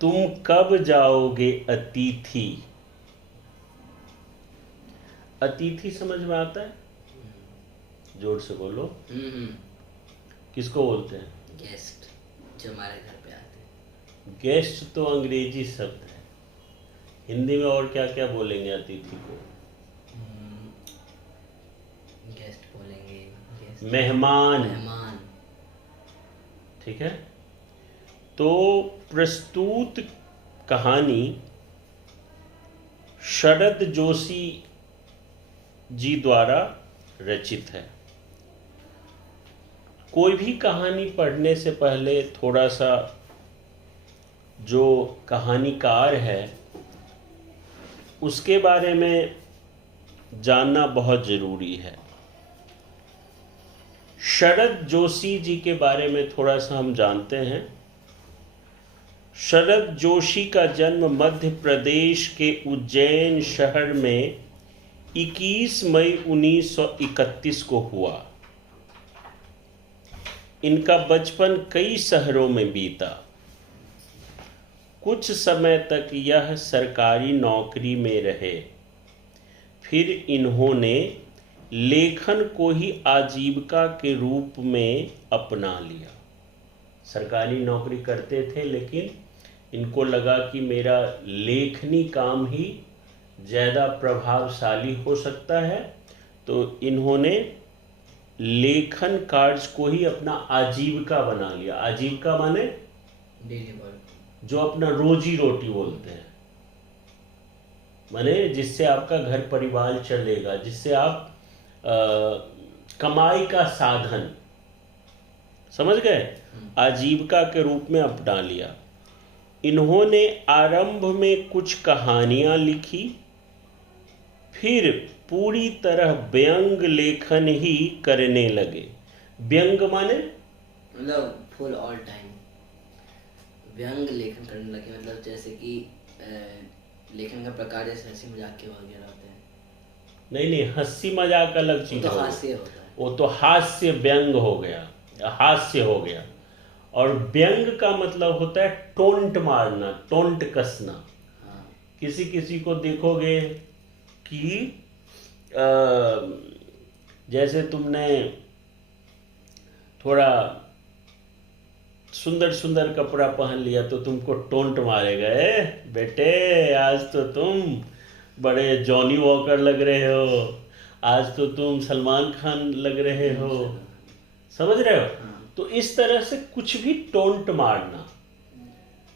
तुम कब जाओगे अतिथि। अतिथि समझ में आता है? जोर से बोलो। किसको बोलते हैं? गेस्ट, जो हमारे घर पे आते हैं। गेस्ट तो अंग्रेजी शब्द है, हिंदी में और क्या क्या बोलेंगे अतिथि को? गेस्ट बोलेंगे, गेस्ट, मेहमान। मेहमान। ठीक है, तो प्रस्तुत कहानी शरद जोशी जी द्वारा रचित है। कोई भी कहानी पढ़ने से पहले थोड़ा सा जो कहानीकार है उसके बारे में जानना बहुत ज़रूरी है। शरद जोशी जी के बारे में थोड़ा सा हम जानते हैं। शरद जोशी का जन्म मध्य प्रदेश के उज्जैन शहर में 21 मई 1931 को हुआ। इनका बचपन कई शहरों में बीता। कुछ समय तक यह सरकारी नौकरी में रहे, फिर इन्होंने लेखन को ही आजीविका के रूप में अपना लिया। सरकारी नौकरी करते थे लेकिन इनको लगा कि मेरा लेखनी काम ही ज़्यादा प्रभावशाली हो सकता है, तो इन्होंने लेखन कार्य को ही अपना आजीविका बना लिया। आजीविका माने डेली वर्क, जो अपना रोजी रोटी बोलते हैं, माने जिससे आपका घर परिवार चलेगा, जिससे आप कमाई का साधन, समझ गए, आजीविका के रूप में अपना लिया। इन्होंने आरंभ में कुछ कहानियां लिखी, फिर पूरी तरह व्यंग लेखन ही करने लगे। व्यंग माने मतलब फुल ऑल टाइम व्यंग लेखन करने लगे। मतलब जैसे कि लेखन का प्रकार जैसे हंसी मजाक के वगैरह होते हैं। नहीं, हंसी मजाक अलग चीज तो हो हास्य गई। होता है। वो तो हास्य व्यंग हो गया, हास्य हो गया। और व्यंग का मतलब होता है टोंट मारना, टोंट कसना। हाँ। किसी किसी को देखोगे कि जैसे तुमने थोड़ा सुंदर सुंदर कपड़ा पहन लिया तो तुमको टोंट मारेगा, बेटे आज तो तुम बड़े जॉनी वॉकर लग रहे हो, आज तो तुम सलमान खान लग रहे हो। समझ रहे हो? तो इस तरह से कुछ भी टोंट मारना,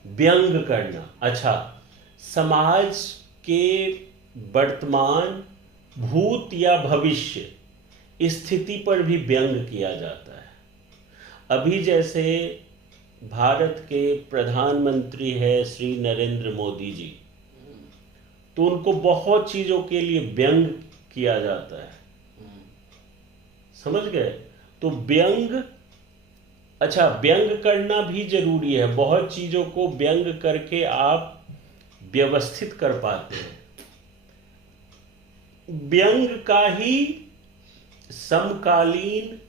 व्यंग करना। अच्छा, समाज के वर्तमान, भूत या भविष्य स्थिति पर भी व्यंग किया जाता है। अभी जैसे भारत के प्रधानमंत्री है श्री नरेंद्र मोदी जी, तो उनको बहुत चीज़ों के लिए व्यंग किया जाता है। समझ गए? तो व्यंग, अच्छा, व्यंग करना भी जरूरी है। बहुत चीज़ों को व्यंग करके आप व्यवस्थित कर पाते हैं। व्यंग का ही समकालीन,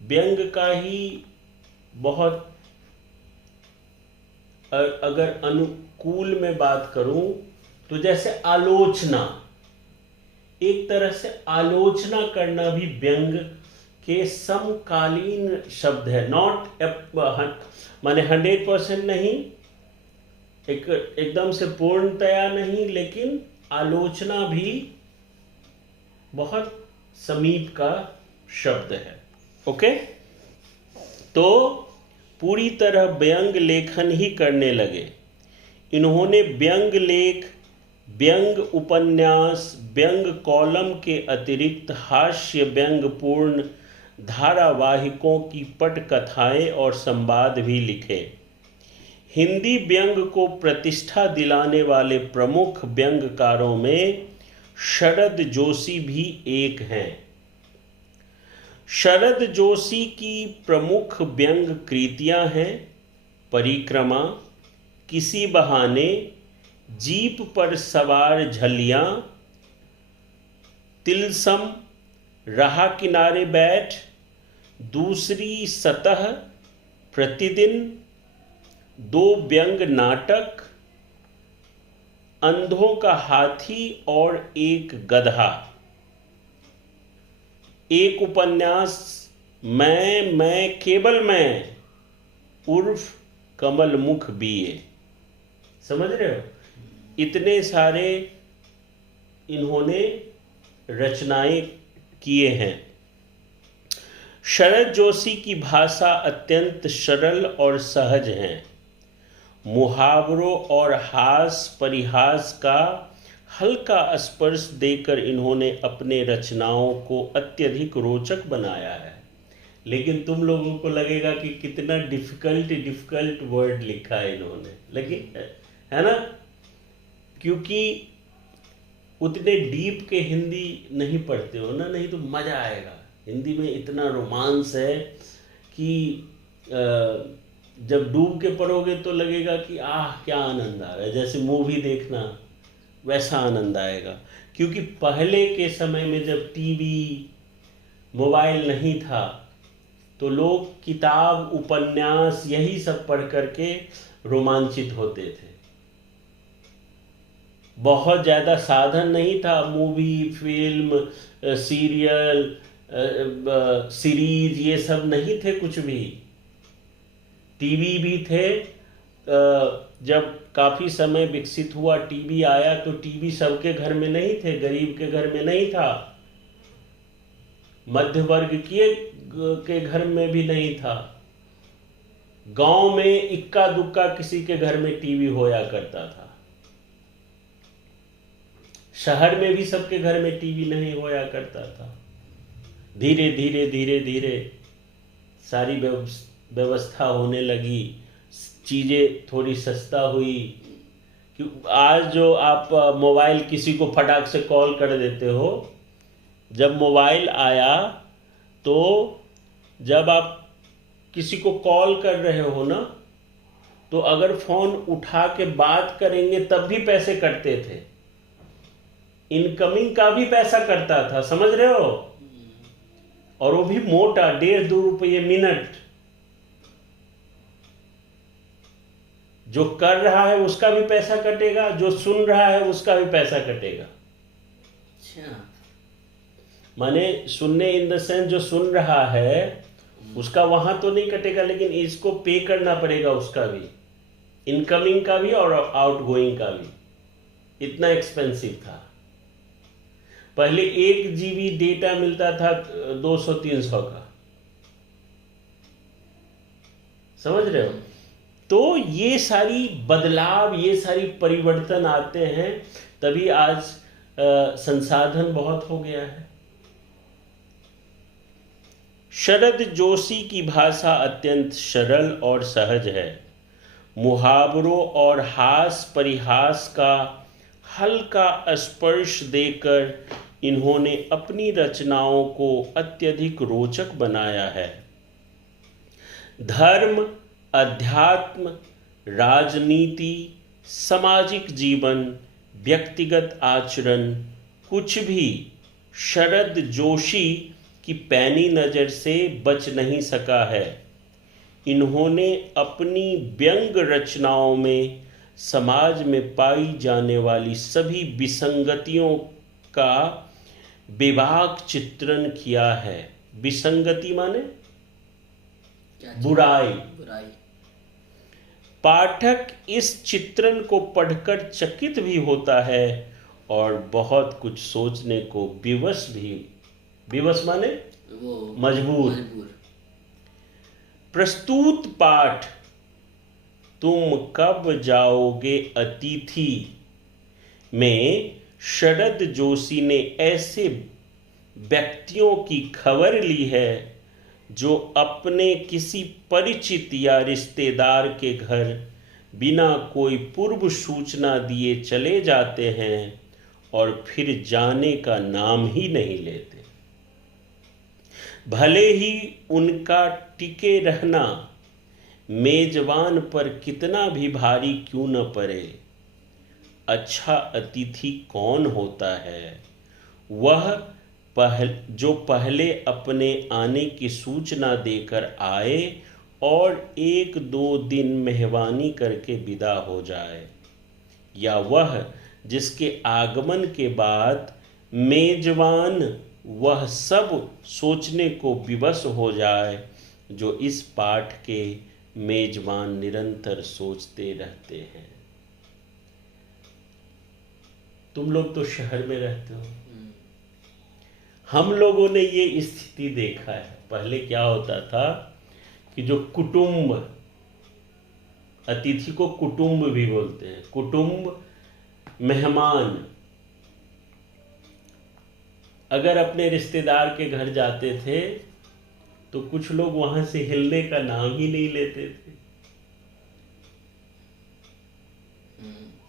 व्यंग का ही बहुत, अगर अनुकूल में बात करूं तो जैसे आलोचना, एक तरह से आलोचना करना भी व्यंग के समकालीन शब्द है। नॉट माने 100% नहीं, एकदम से पूर्णतया नहीं, लेकिन आलोचना भी बहुत समीप का शब्द है। ओके, तो पूरी तरह व्यंग लेखन ही करने लगे। इन्होंने व्यंग लेख, व्यंग उपन्यास, व्यंग कॉलम के अतिरिक्त हास्य व्यंगपूर्ण धारावाहिकों की पटकथाएं और संवाद भी लिखे। हिंदी व्यंग को प्रतिष्ठा दिलाने वाले प्रमुख व्यंगकारों में शरद जोशी भी एक हैं। शरद जोशी की प्रमुख व्यंग कृतियां हैं परिक्रमा, किसी बहाने, जीप पर सवार झलियां, तिलसम, राह किनारे बैठ, दूसरी सतह, प्रतिदिन, दो व्यंग नाटक, अंधों का हाथी और एक गधा, एक उपन्यास मैं केवल मैं उर्फ कमल मुख बीए। समझ रहे हो? इतने सारे इन्होंने रचनाएं किए हैं। शरद जोशी की भाषा अत्यंत सरल और सहज है। मुहावरों और हास परिहास का हल्का स्पर्श देकर इन्होंने अपने रचनाओं को अत्यधिक रोचक बनाया है। लेकिन तुम लोगों को लगेगा कि कितना डिफिकल्ट वर्ड लिखा है इन्होंने, लेकिन है ना, क्योंकि उतने डीप के हिंदी नहीं पढ़ते हो ना, नहीं तो मज़ा आएगा। हिंदी में इतना रोमांस है कि जब डूब के पढ़ोगे तो लगेगा कि आह क्या आनंद आ रहा है, जैसे मूवी देखना वैसा आनंद आएगा। क्योंकि पहले के समय में जब टीवी मोबाइल नहीं था तो लोग किताब उपन्यास यही सब पढ़ करके रोमांचित होते थे। बहुत ज़्यादा साधन नहीं था, मूवी फिल्म सीरियल सीरीज ये सब नहीं थे कुछ भी। टीवी भी थे, जब काफ़ी समय विकसित हुआ टीवी आया तो टीवी सबके घर में नहीं थे, गरीब के घर में नहीं था, मध्य वर्ग के घर में भी नहीं था। गांव में इक्का दुक्का किसी के घर में टीवी होया करता था। शहर में भी सबके घर में टीवी नहीं होया करता था। धीरे धीरे सारी व्यवस्था होने लगी, चीज़ें थोड़ी सस्ता हुई। आज जो आप मोबाइल किसी को फटाक से कॉल कर देते हो, जब मोबाइल आया तो जब आप किसी को कॉल कर रहे हो ना, तो अगर फ़ोन उठा के बात करेंगे तब भी पैसे कटते थे, इनकमिंग का भी पैसा कटता था। समझ रहे हो? और वो भी मोटा, 1.5-2 रुपये मिनट। जो कर रहा है उसका भी पैसा कटेगा, जो सुन रहा है उसका भी पैसा कटेगा। अच्छा, माने सुनने इन द सेंस जो सुन रहा है उसका वहां तो नहीं कटेगा, लेकिन इसको पे करना पड़ेगा, उसका भी, इनकमिंग का भी और आउटगोइंग का भी। इतना एक्सपेंसिव था। पहले 1 GB डेटा मिलता था 200-300 का। समझ रहे हो? तो ये सारी बदलाव, ये सारी परिवर्तन आते हैं, तभी आज संसाधन बहुत हो गया है। शरद जोशी की भाषा अत्यंत सरल और सहज है। मुहावरों और हास परिहास का हल्का स्पर्श देकर इन्होंने अपनी रचनाओं को अत्यधिक रोचक बनाया है। धर्म, अध्यात्म, राजनीति, सामाजिक जीवन, व्यक्तिगत आचरण, कुछ भी शरद जोशी की पैनी नज़र से बच नहीं सका है। इन्होंने अपनी व्यंग रचनाओं में समाज में पाई जाने वाली सभी विसंगतियों का बेबाक चित्रण किया है। विसंगति माने बुराई। पाठक इस चित्रण को पढ़कर चकित भी होता है और बहुत कुछ सोचने को विवश माने वो मजबूर। प्रस्तुत पाठ तुम कब जाओगे अतिथि में शरद जोशी ने ऐसे व्यक्तियों की खबर ली है जो अपने किसी परिचित या रिश्तेदार के घर बिना कोई पूर्व सूचना दिए चले जाते हैं और फिर जाने का नाम ही नहीं लेते। भले ही उनका टिके रहना मेजबान पर कितना भी भारी क्यों न पड़े। अच्छा अतिथि कौन होता है? वह जो पहले अपने आने की सूचना देकर आए और 1-2 दिन मेहमानी करके विदा हो जाए, या वह जिसके आगमन के बाद मेजबान वह सब सोचने को विवश हो जाए जो इस पाठ के मेजबान निरंतर सोचते रहते हैं। तुम लोग तो शहर में रहते हो, हम लोगों ने ये स्थिति देखा है। पहले क्या होता था कि जो कुटुंब, अतिथि को कुटुंब भी बोलते हैं, कुटुंब मेहमान अगर अपने रिश्तेदार के घर जाते थे तो कुछ लोग वहां से हिलने का नाम ही नहीं लेते थे।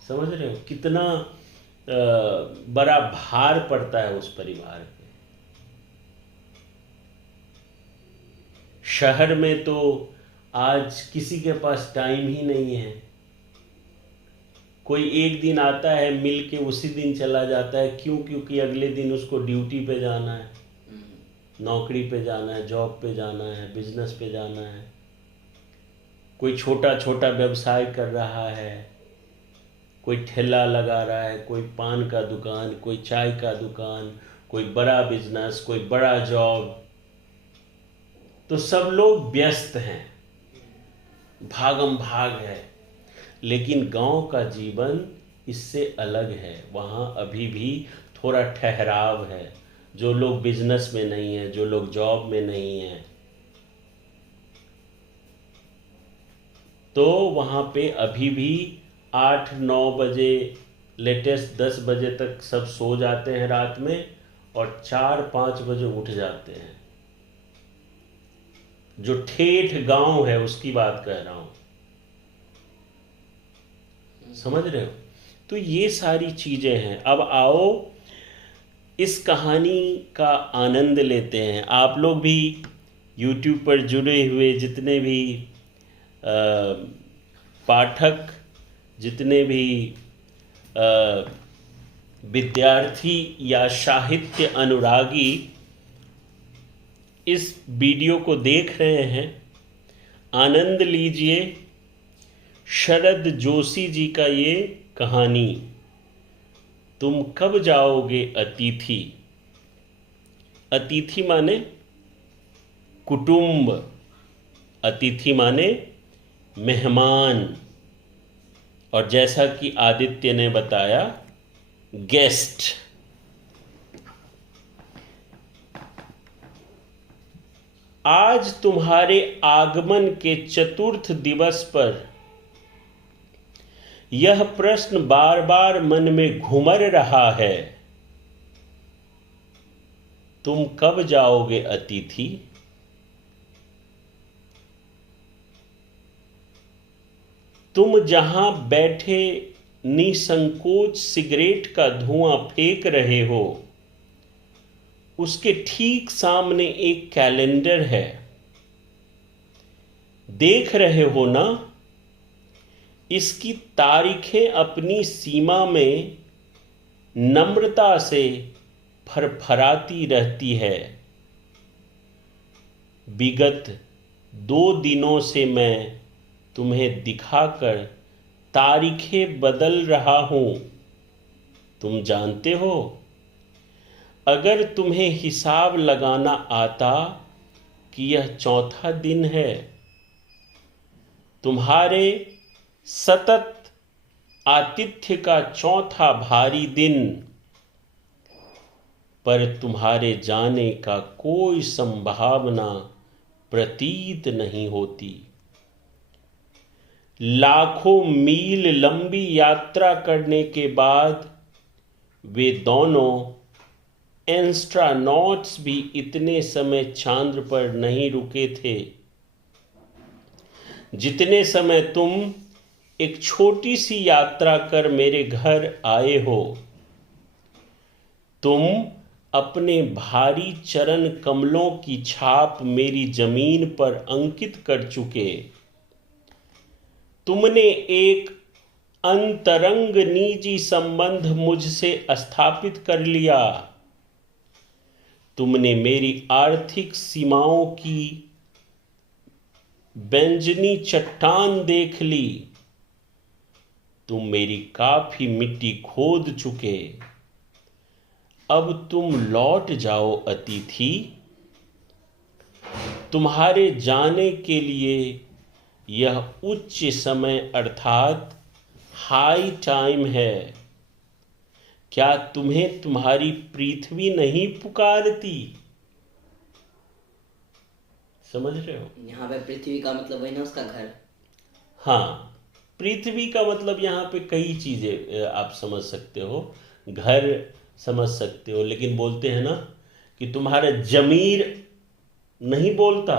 समझ रहे हो कितना बड़ा भार पड़ता है उस परिवार पे। शहर में तो आज किसी के पास टाइम ही नहीं है। कोई एक दिन आता है, मिल के उसी दिन चला जाता है। क्यों? क्योंकि अगले दिन उसको ड्यूटी पे जाना है, नौकरी पे जाना है, जॉब पे जाना है, बिजनेस पे जाना है। कोई छोटा छोटा व्यवसाय कर रहा है, कोई ठेला लगा रहा है, कोई पान का दुकान, कोई चाय का दुकान, कोई बड़ा बिजनेस, कोई बड़ा जॉब। तो सब लोग व्यस्त हैं, भागम भाग है। लेकिन गांव का जीवन इससे अलग है। वहाँ अभी भी थोड़ा ठहराव है। जो लोग बिजनेस में नहीं है, जो लोग जॉब में नहीं है, तो वहाँ पे अभी भी 8-9 बजे, लेटेस्ट 10 बजे तक सब सो जाते हैं रात में, और 4-5 बजे उठ जाते हैं। जो ठेठ गांव है उसकी बात कर रहा हूँ, समझ रहे हो? तो ये सारी चीजें हैं। अब आओ इस कहानी का आनंद लेते हैं। आप लोग भी YouTube पर जुड़े हुए जितने भी पाठक, जितने भी विद्यार्थी या साहित्य अनुरागी इस वीडियो को देख रहे हैं, आनंद लीजिए शरद जोशी जी का ये कहानी, तुम कब जाओगे अतिथि। अतिथि माने कुटुंब, अतिथि माने मेहमान, और जैसा कि आदित्य ने बताया, गेस्ट। आज तुम्हारे आगमन के चतुर्थ दिवस पर यह प्रश्न बार बार मन में घुमर रहा है, तुम कब जाओगे अतिथि। तुम जहां बैठे निसंकोच सिगरेट का धुआं फेंक रहे हो, उसके ठीक सामने एक कैलेंडर है। देख रहे हो ना, इसकी तारीखें अपनी सीमा में नम्रता से फरफराती रहती है। विगत 2 दिनों से मैं तुम्हें दिखाकर तारीखें बदल रहा हूं। तुम जानते हो, अगर तुम्हें हिसाब लगाना आता कि यह चौथा दिन है, तुम्हारे सतत आतिथ्य का चौथा भारी दिन, पर तुम्हारे जाने का कोई संभावना प्रतीत नहीं होती। लाखों मील लंबी यात्रा करने के बाद वे दोनों एस्ट्रोनॉट्स भी इतने समय चांद पर नहीं रुके थे जितने समय तुम एक छोटी सी यात्रा कर मेरे घर आए हो। तुम अपने भारी चरण कमलों की छाप मेरी जमीन पर अंकित कर चुके। तुमने एक अंतरंग निजी संबंध मुझसे स्थापित कर लिया। तुमने मेरी आर्थिक सीमाओं की बैंजनी चट्टान देख ली, तुम मेरी काफी मिट्टी खोद चुके, अब तुम लौट जाओ अतिथि। तुम्हारे जाने के लिए यह उच्च समय अर्थात हाई टाइम है। क्या तुम्हें तुम्हारी पृथ्वी नहीं पुकारती? समझ रहे हो? यहाँ पे पृथ्वी का मतलब वही ना, उसका घर। हाँ, पृथ्वी का मतलब यहाँ पे कई चीजें आप समझ सकते हो, घर समझ सकते हो, लेकिन बोलते हैं ना कि तुम्हारा जमीर नहीं बोलता।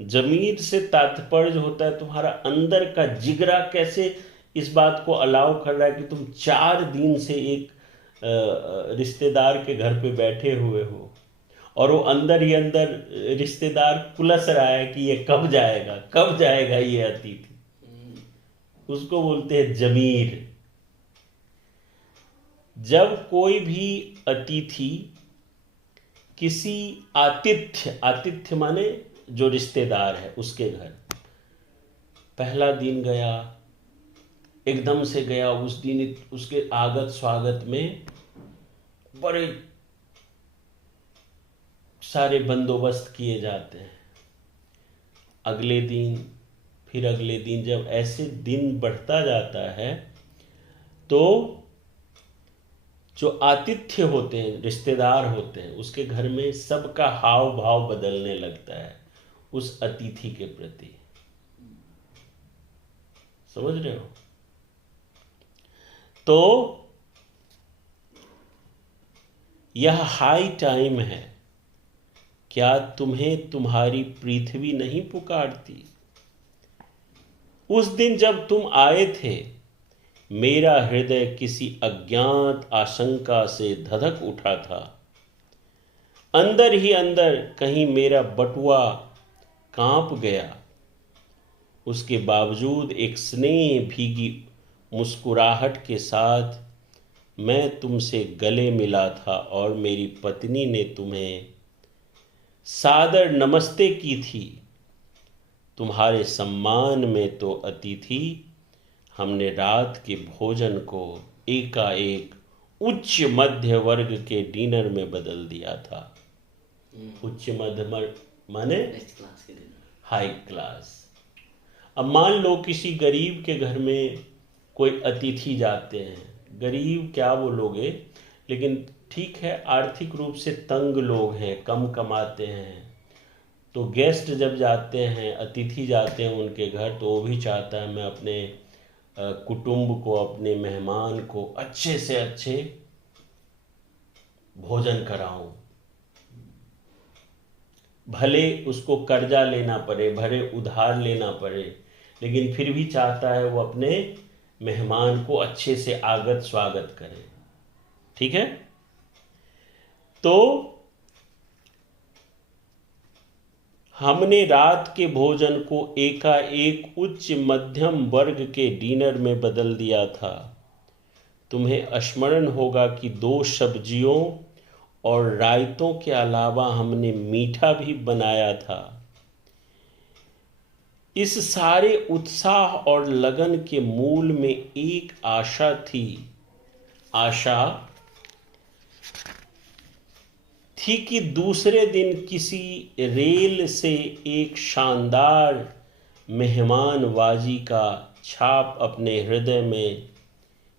जमीर से तात्पर्य होता है तुम्हारा अंदर का जिगरा कैसे इस बात को अलाउ कर रहा है कि तुम 4 दिन से एक रिश्तेदार के घर पे बैठे हुए हो और वो अंदर ही अंदर रिश्तेदार कुलस रहा है कि ये कब जाएगा ये अतिथि। उसको बोलते हैं जमीर। जब कोई भी अतिथि किसी आतिथ्य माने जो रिश्तेदार है उसके घर पहला दिन गया, एकदम से गया, उस दिन उसके आगत स्वागत में बड़े सारे बंदोबस्त किए जाते हैं। अगले दिन, फिर अगले दिन, जब ऐसे दिन बढ़ता जाता है तो जो आतिथ्य होते हैं, रिश्तेदार होते हैं, उसके घर में सबका हाव भाव बदलने लगता है उस अतिथि के प्रति। समझ रहे हो? तो यह हाई टाइम है। क्या तुम्हें तुम्हारी पृथ्वी नहीं पुकारती? उस दिन जब तुम आए थे, मेरा हृदय किसी अज्ञात आशंका से धधक उठा था। अंदर ही अंदर कहीं मेरा बटुआ कांप गया। उसके बावजूद एक स्नेह भीगी मुस्कुराहट के साथ मैं तुमसे गले मिला था और मेरी पत्नी ने तुम्हें सादर नमस्ते की थी। तुम्हारे सम्मान में तो अतिथि हमने रात के भोजन को एकाएक उच्च मध्य वर्ग के डिनर में बदल दिया था। उच्च मध्य माने क्लास के दिन हाई क्लास। अब मान लो किसी गरीब के घर में कोई अतिथि जाते हैं, गरीब क्या बोलोगे, लेकिन ठीक है, आर्थिक रूप से तंग लोग हैं, कम कमाते हैं, तो गेस्ट जब जाते हैं, अतिथि जाते हैं उनके घर, तो वो भी चाहता है मैं अपने कुटुंब को, अपने मेहमान को अच्छे से अच्छे भोजन कराऊं। भले उसको कर्जा लेना पड़े, भले उधार लेना पड़े, लेकिन फिर भी चाहता है वो अपने मेहमान को अच्छे से आगत स्वागत करे। ठीक है? तो हमने रात के भोजन को एकाएक उच्च मध्यम वर्ग के डिनर में बदल दिया था। तुम्हें स्मरण होगा कि 2 सब्जियों और रायतों के अलावा हमने मीठा भी बनाया था। इस सारे उत्साह और लगन के मूल में एक आशा थी। आशा थी कि दूसरे दिन किसी रेल से एक शानदार मेहमानवाजी का छाप अपने हृदय में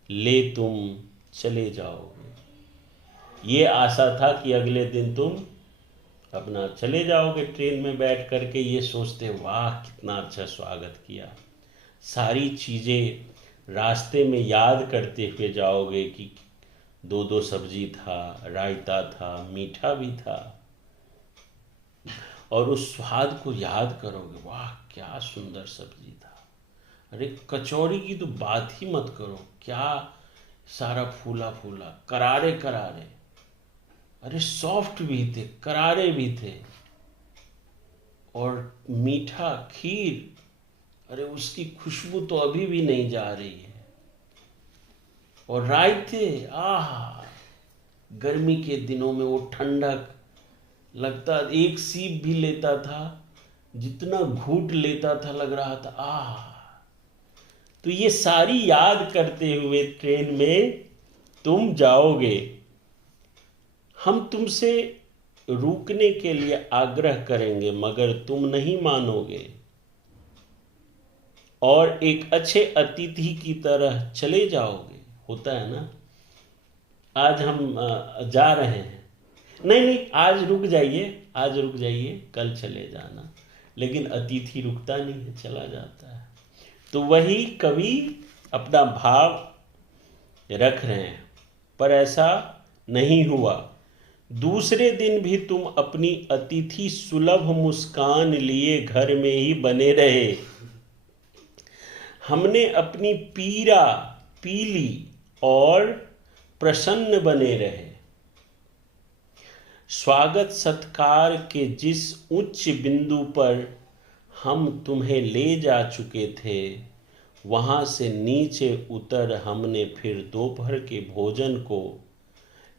ले तुम चले जाओगे। ये आशा था कि अगले दिन तुम अपना चले जाओगे ट्रेन में बैठ करके, ये सोचते वाह कितना अच्छा स्वागत किया। सारी चीज़ें रास्ते में याद करते हुए जाओगे कि 2 सब्जी था, रायता था, मीठा भी था, और उस स्वाद को याद करोगे, वाह क्या सुंदर सब्जी था। अरे कचौड़ी की तो बात ही मत करो, क्या सारा फूला फूला, करारे करारे, अरे सॉफ्ट भी थे, करारे भी थे, और मीठा खीर, अरे उसकी खुशबू तो अभी भी नहीं जा रही है। और रायते, आहा, गर्मी के दिनों में वो ठंडक लगता, एक सीप भी लेता था जितना घूंट लेता था लग रहा था तो ये सारी याद करते हुए ट्रेन में तुम जाओगे। हम तुमसे रुकने के लिए आग्रह करेंगे मगर तुम नहीं मानोगे और एक अच्छे अतिथि की तरह चले जाओगे। होता है ना, आज हम जा रहे हैं, नहीं नहीं आज रुक जाइए, आज रुक जाइए, कल चले जाना, लेकिन अतिथि रुकता नहीं है, चला जाता है। तो वही कवि अपना भाव रख रहे हैं, पर ऐसा नहीं हुआ। दूसरे दिन भी तुम अपनी अतिथि सुलभ मुस्कान लिए घर में ही बने रहे। हमने अपनी पीड़ा पी ली और प्रसन्न बने रहे। स्वागत सत्कार के जिस उच्च बिंदु पर हम तुम्हें ले जा चुके थे, वहां से नीचे उतर हमने फिर दोपहर के भोजन को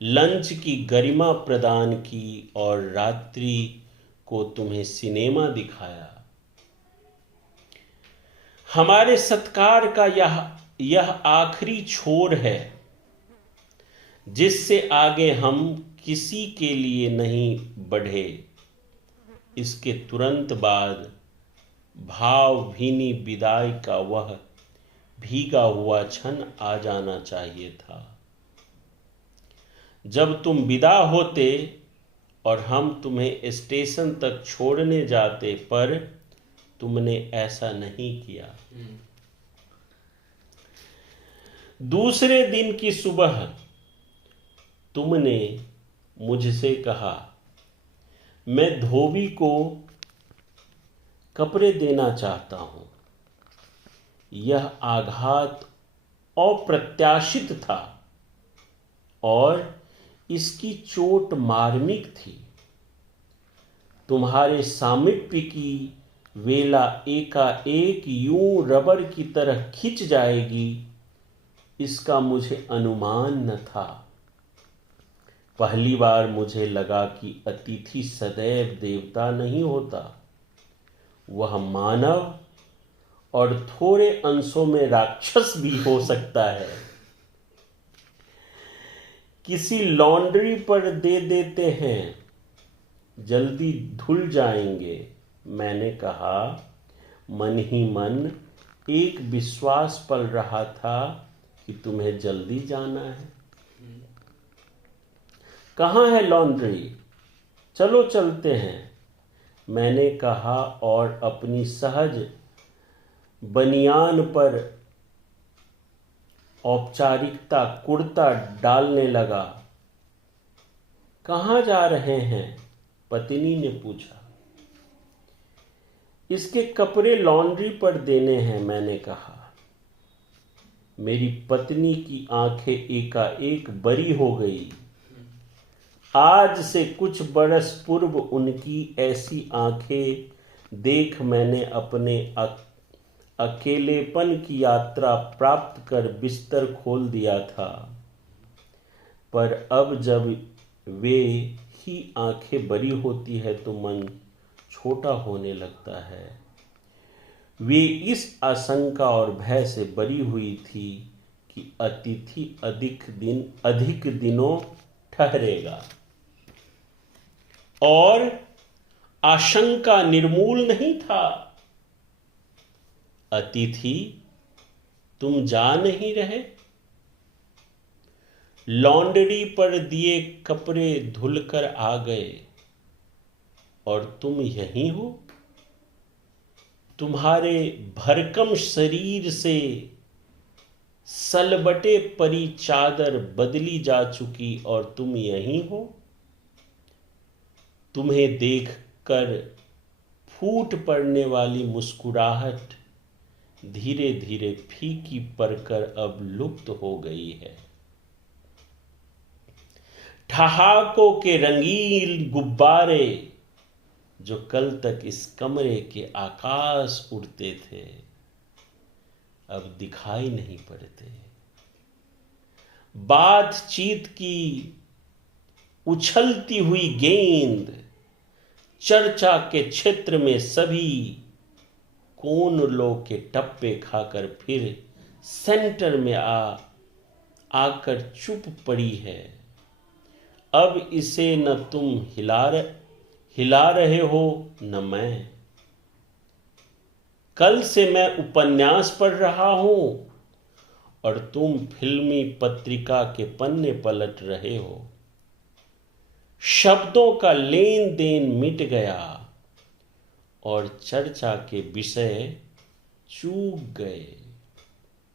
लंच की गरिमा प्रदान की और रात्रि को तुम्हें सिनेमा दिखाया। हमारे सत्कार का यह आखिरी छोर है, जिससे आगे हम किसी के लिए नहीं बढ़े। इसके तुरंत बाद भावभीनी विदाई का वह भीगा हुआ क्षण आ जाना चाहिए था, जब तुम विदा होते और हम तुम्हें स्टेशन तक छोड़ने जाते, पर तुमने ऐसा नहीं किया। दूसरे दिन की सुबह तुमने मुझसे कहा, मैं धोबी को कपड़े देना चाहता हूं। यह आघात अप्रत्याशित था और इसकी चोट मार्मिक थी। तुम्हारे सामीप्य की वेला एकाएक यूं रबर की तरह खिंच जाएगी, इसका मुझे अनुमान न था। पहली बार मुझे लगा कि अतिथि सदैव देवता नहीं होता, वह मानव और थोड़े अंशों में राक्षस भी हो सकता है। किसी लॉन्ड्री पर दे देते हैं, जल्दी धुल जाएंगे। मैंने कहा, मन ही मन एक विश्वास पल रहा था कि तुम्हें जल्दी जाना है। कहाँ है लॉन्ड्री? चलो चलते हैं, मैंने कहा और अपनी सहज बनियान पर औपचारिकता कुर्ता डालने लगा। कहाँ जा रहे हैं? पत्नी ने पूछा। इसके कपड़े लॉन्ड्री पर देने हैं, मैंने कहा। मेरी पत्नी की आंखें एकाएक बड़ी हो गई। आज से कुछ बरस पूर्व उनकी ऐसी आंखें देख मैंने अपने अकेलेपन की यात्रा प्राप्त कर बिस्तर खोल दिया था, पर अब जब वे ही आंखें बड़ी होती है तो मन छोटा होने लगता है। वे इस आशंका और भय से बरी हुई थी कि अतिथि अधिक दिनों ठहरेगा, और आशंका निर्मूल नहीं था। अतिथि, तुम जा नहीं रहे? लॉन्ड्री पर दिए कपड़े धुलकर आ गए और तुम यहीं हो। तुम्हारे भरकम शरीर से सलबटे परी चादर बदली जा चुकी और तुम यहीं हो। तुम्हें देखकर फूट पड़ने वाली मुस्कुराहट धीरे धीरे फीकी पड़कर अब लुप्त हो गई है। ठहाकों के रंगीन गुब्बारे जो कल तक इस कमरे के आकाश उड़ते थे, अब दिखाई नहीं पड़ते। बातचीत की उछलती हुई गेंद चर्चा के क्षेत्र में सभी कोन लो के टप्पे खाकर फिर सेंटर में आकर चुप पड़ी है। अब इसे न तुम हिला रहे हो न मैं। कल से मैं उपन्यास पढ़ रहा हूं और तुम फिल्मी पत्रिका के पन्ने पलट रहे हो। शब्दों का लेन देन मिट गया और चर्चा के विषय चूक गए।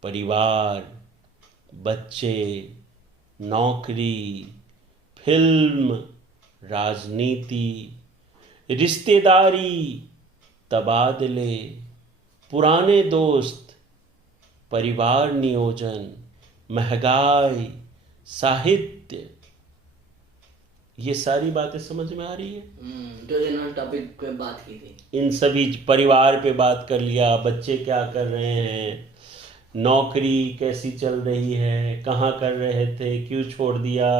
परिवार, बच्चे, नौकरी, फिल्म, राजनीति, रिश्तेदारी, तबादले, पुराने दोस्त, परिवार नियोजन, महंगाई, साहित्य, ये सारी बातें समझ में आ रही है। जो इन्होंने टॉपिक पे बात की थी, इन सभी परिवार पे बात कर लिया, बच्चे क्या कर रहे हैं, नौकरी कैसी चल रही है, कहाँ कर रहे थे, क्यों छोड़ दिया,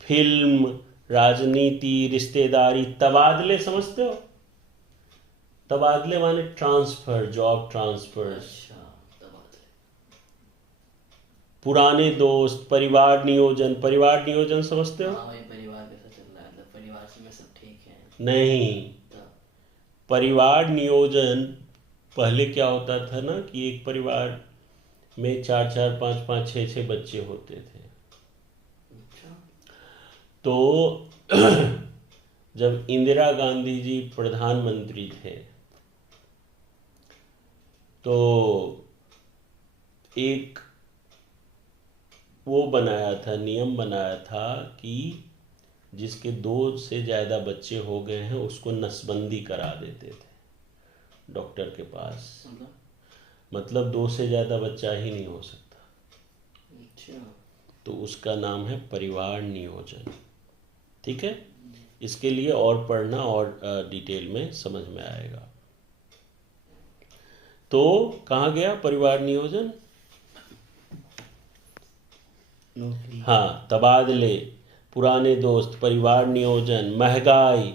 फिल्म, राजनीति, रिश्तेदारी, तबादले समझते हो? तबादले माने ट्रांसफर, जॉब ट्रांसफर। अच्छा, तबादले। पुराने दोस्त, परिवार नियोजन समझते हो? हाँ भाई, परिवार कैसा चल रहा है, मतलब परिवार में सब ठीक है? नहीं, तो परिवार नियोजन पहले क्या होता था ना कि एक परिवार में 4-4, 5-5, 6-6 बच्चे होते थे। अच्छा। तो जब इंदिरा गांधी जी प्रधानमंत्री थे तो एक वो बनाया था, नियम बनाया था कि जिसके 2 से ज़्यादा बच्चे हो गए हैं उसको नसबंदी करा देते थे डॉक्टर के पास। मतलब 2 से ज़्यादा बच्चा ही नहीं हो सकता। अच्छा। तो उसका नाम है परिवार नियोजन। ठीक है, इसके लिए और पढ़ना और डिटेल में समझ में आएगा। तो कहाँ गया परिवार नियोजन? नौकरी। हाँ, तबादले, पुराने दोस्त, परिवार नियोजन, महंगाई,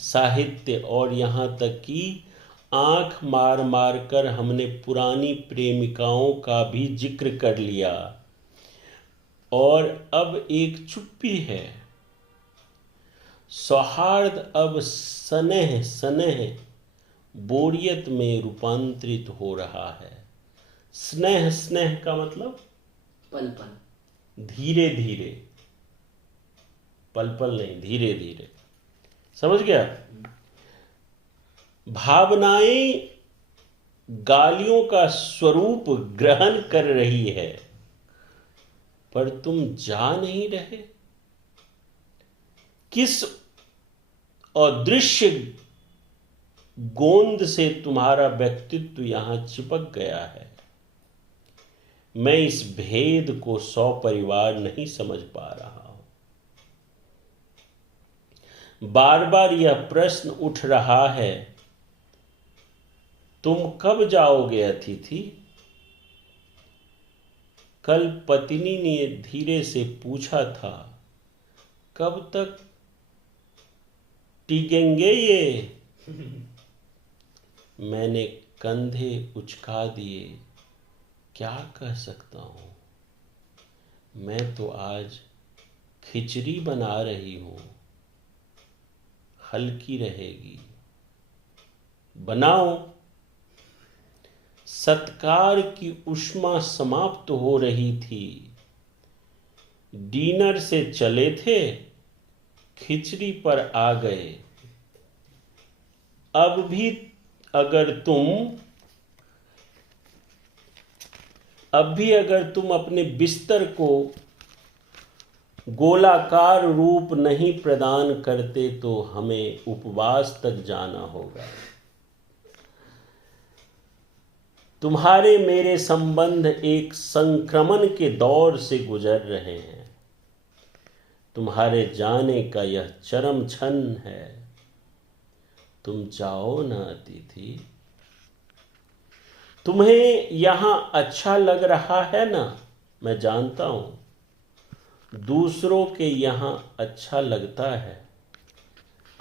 साहित्य और यहाँ तक कि आंख मार मार कर हमने पुरानी प्रेमिकाओं का भी जिक्र कर लिया। और अब एक चुप्पी है। सौहार्द अब स्नेह स्नेह बोरियत में रूपांतरित हो रहा है। स्नेह स्नेह का मतलब पल पल, धीरे धीरे, पल पल नहीं, धीरे धीरे। समझ गया? भावनाएं गालियों का स्वरूप ग्रहण कर रही है, पर तुम जा नहीं रहे। किस अदृश्य गोंद से तुम्हारा व्यक्तित्व यहां चिपक गया है? मैं इस भेद को सपरिवार नहीं समझ पा रहा हूं। बार बार यह प्रश्न उठ रहा है, तुम कब जाओगे अतिथि? कल पत्नी ने धीरे से पूछा था, कब तक टिकेंगे ये? मैंने कंधे उचका दिए। क्या कह सकता हूं? मैं तो आज खिचड़ी बना रही हूं, हल्की रहेगी। बनाओ। सत्कार की उष्मा समाप्त हो रही थी। डिनर से चले थे, खिचड़ी पर आ गए। अब भी अगर तुम अपने बिस्तर को गोलाकार रूप नहीं प्रदान करते तो हमें उपवास तक जाना होगा। तुम्हारे मेरे संबंध एक संक्रमण के दौर से गुजर रहे हैं। तुम्हारे जाने का यह चरम क्षण है। तुम जाओ ना अतिथि। तुम्हें यहां अच्छा लग रहा है ना? मैं जानता हूं दूसरों के यहां अच्छा लगता है।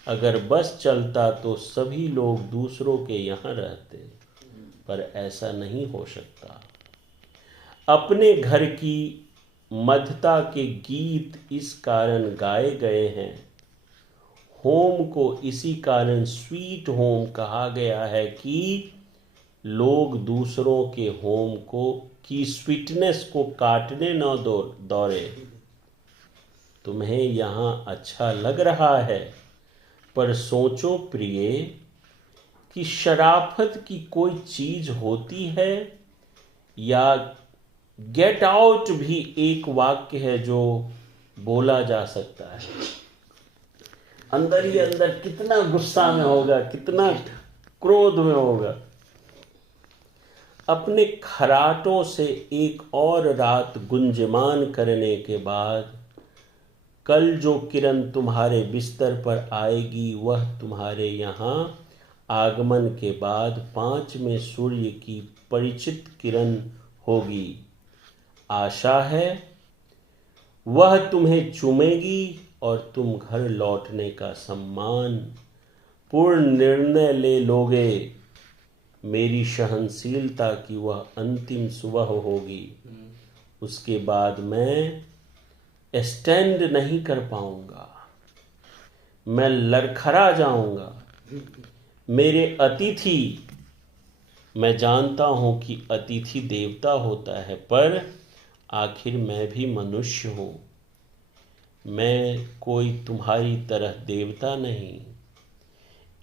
अगर बस चलता तो सभी लोग दूसरों के यहाँ रहते, पर ऐसा नहीं हो सकता। अपने घर की मध्यता के गीत इस कारण गाए गए हैं। होम को इसी कारण स्वीट होम कहा गया है कि लोग दूसरों के होम को की स्वीटनेस को काटने न दौड़े। तुम्हें यहाँ अच्छा लग रहा है, पर सोचो प्रिय कि शराफत की कोई चीज होती है, या गेट आउट भी एक वाक्य है जो बोला जा सकता है। अंदर ही अंदर कितना गुस्सा में होगा, कितना क्रोध में होगा। अपने खराटों से एक और रात गुंजमान करने के बाद कल जो किरण तुम्हारे बिस्तर पर आएगी वह तुम्हारे यहाँ आगमन के बाद 5वें सूर्य की परिचित किरण होगी। आशा है वह तुम्हें चूमेगी और तुम घर लौटने का सम्मान पूर्ण निर्णय ले लोगे। मेरी सहनशीलता की वह अंतिम सुबह होगी। उसके बाद मैं स्टैंड नहीं कर पाऊंगा, मैं लड़खड़ा जाऊंगा। मेरे अतिथि, मैं जानता हूं कि अतिथि देवता होता है, पर आखिर मैं भी मनुष्य हूं। मैं कोई तुम्हारी तरह देवता नहीं।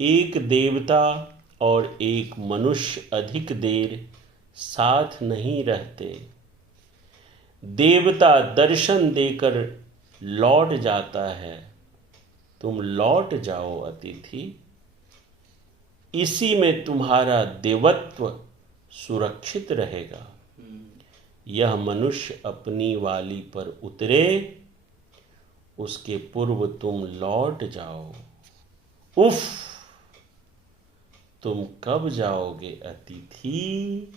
एक देवता और एक मनुष्य अधिक देर साथ नहीं रहते। देवता दर्शन देकर लौट जाता है, तुम लौट जाओ अतिथि। इसी में तुम्हारा देवत्व सुरक्षित रहेगा। यह मनुष्य अपनी वाली पर उतरे, उसके पूर्व तुम लौट जाओ। उफ, तुम कब जाओगे अतिथि?